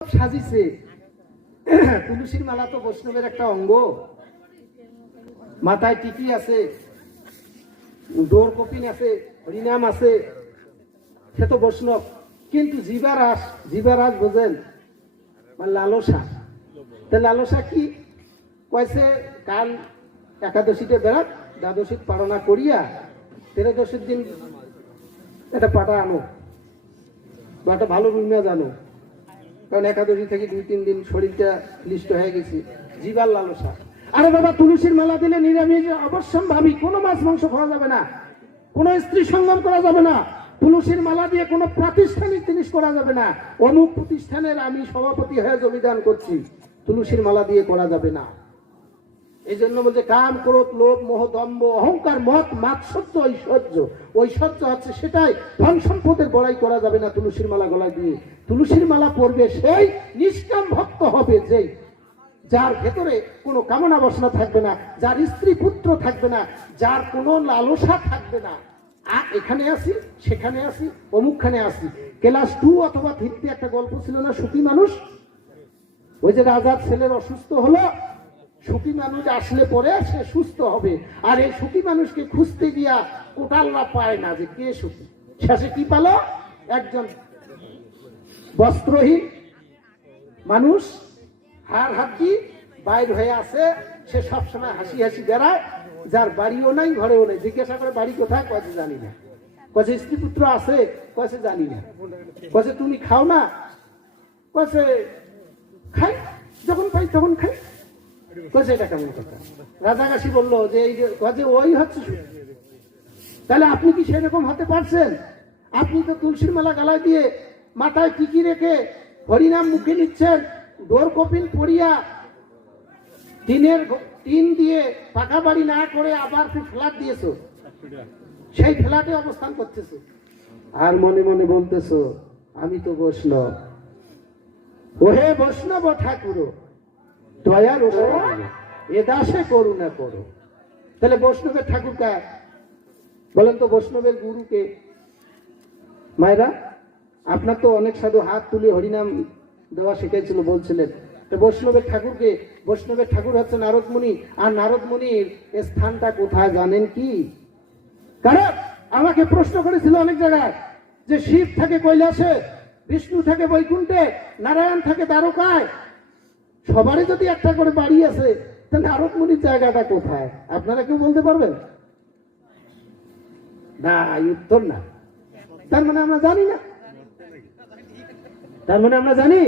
সাজিছে। তুলসীর মালা তো বৈষ্ণবের একটা অঙ্গ। মাথায় টিকি আছে, ডোর কপিন আছে, হরিনাম আছে, সে তো বৈষ্ণব। কিন্তু জীবারাস বোঝেন মানে লালসা। তা লালসা কি কয়েছে? কাল একাদশীতে বেড়াক, দ্বাদশী পালনা করিয়া 13দশীর দিন একটা পাটা আনো বা একটা ভালো রুমিয়া জানো, কারণ একাদশী থেকে 2-3 দিন শরীরটা ক্লিষ্ট হয়ে গেছে। জীবার লালসা। আরে বাবা, তুলসীর মালা দিলে নিরামিষ অবশ্যম্ভাবী, কোনো মাছ মাংস খাওয়া যাবে না, কোনো স্ত্রী সঙ্গম করা যাবে না, তুলসীর মালা দিয়ে কোনো প্রাতিষ্ঠানিক জিনিস করা যাবে না। অমুক প্রতিষ্ঠানের আমি সভাপতি হয়ে জমিদান করছি, তুলসীর মালা দিয়ে করা যাবে না। এই জন্য বলছে কাম, ক্রোধ, লোভ, মোহ, দম্ভ, অহংকার, মত, মাৎসর্য, ঐশ্বর্য আছে, সেটাই ধন সম্পদের বড়াই করা যাবে না তুলসীর মালা গলায় দিয়ে। তুলসীর মালা পরবে সেই নিষ্কাম ভক্ত হবে, যেই যার ভেতরে কোনো কামনা বাসনা থাকবে না, যার স্ত্রী পুত্র থাকবে না, যার কোনো লালসা থাকবে না। এখানে আসি, সেখানে আসি, অমুকখানে আসি। ক্লাস 2 অথবা 3 একটা গল্প ছিল না, সুখী মানুষ? ওই যে রাজার ছেলের অসুস্থ হলো, সুখী মানুষ আসলে পরে সে সুস্থ হবে, আর এই সুখী মানুষকে খুঁজতে গিয়া কোটালরা পায় না যে কে সুখী। শেষে কি পালো? একজন বস্ত্রহীন মানুষ, হাড় হাড্ডি বাইর হয়ে আছে, সে সবসময় হাসি হাসি বেড়ায়, যার বাড়িও নাই ঘরেও নেই। জিজ্ঞাসা করে বাড়ি কোথায়? কয়েছে জানি না। কয়েছে স্ত্রী পুত্র আছে? কয়েছে জানি না। কয়েছে তুমি খাও না? কয়েছে খাই, যখন পাই তখন খাই। কয়েছে এটা কেমন কথা? রাজাকাশি বললো যে এই যে ওই হচ্ছে। তাহলে আপনি কি সেরকম হতে পারছেন? আপনি তো তুলসীর মালা গালায় দিয়ে, মাথায় টিকি রেখে, হরিনাম মুখে নিচ্ছেন, ডোর কপিল পড়িয়া, টিন দিয়ে পাকা বাড়ি না করে আবার ফ্ল্যাট দিয়েছো, সেই ফ্ল্যাটে অবস্থান করতেছো, আর মনে মনে বলতেছো আমি তো বৈষ্ণব। ওহে বৈষ্ণব ঠাকুর, দয়ার এ দাসে করুণা করো। তাহলে বৈষ্ণবের ঠাকুর কার? বলেন তো, বৈষ্ণবের গুরুকে? মায়েরা, আপনার তো অনেক সাধু হাত তুলে হরিনাম দেওয়া শিখাইছিল, বলছিলেন। তো বৈষ্ণবের ঠাকুরকে? বৈষ্ণবের ঠাকুর হচ্ছে নারদ মুনি। আর নারদ মুনির স্থানটা কোথায় জানেন কি? কারণ আমাকে প্রশ্ন করেছিল অনেক জায়গায় যে শিব থাকে কৈলাসে, বিষ্ণু থাকে বৈকুণ্ঠে, নারায়ণ থাকে দ্বারকায়, সবারই যদি একটা করে বাড়ি আছে, তাহলে নারদ মুনির জায়গাটা কোথায়? আপনারা কেউ বলতে পারবেন? না, উত্তর না। তার মানে আমরা জানি না। তার মানে আমরা জানি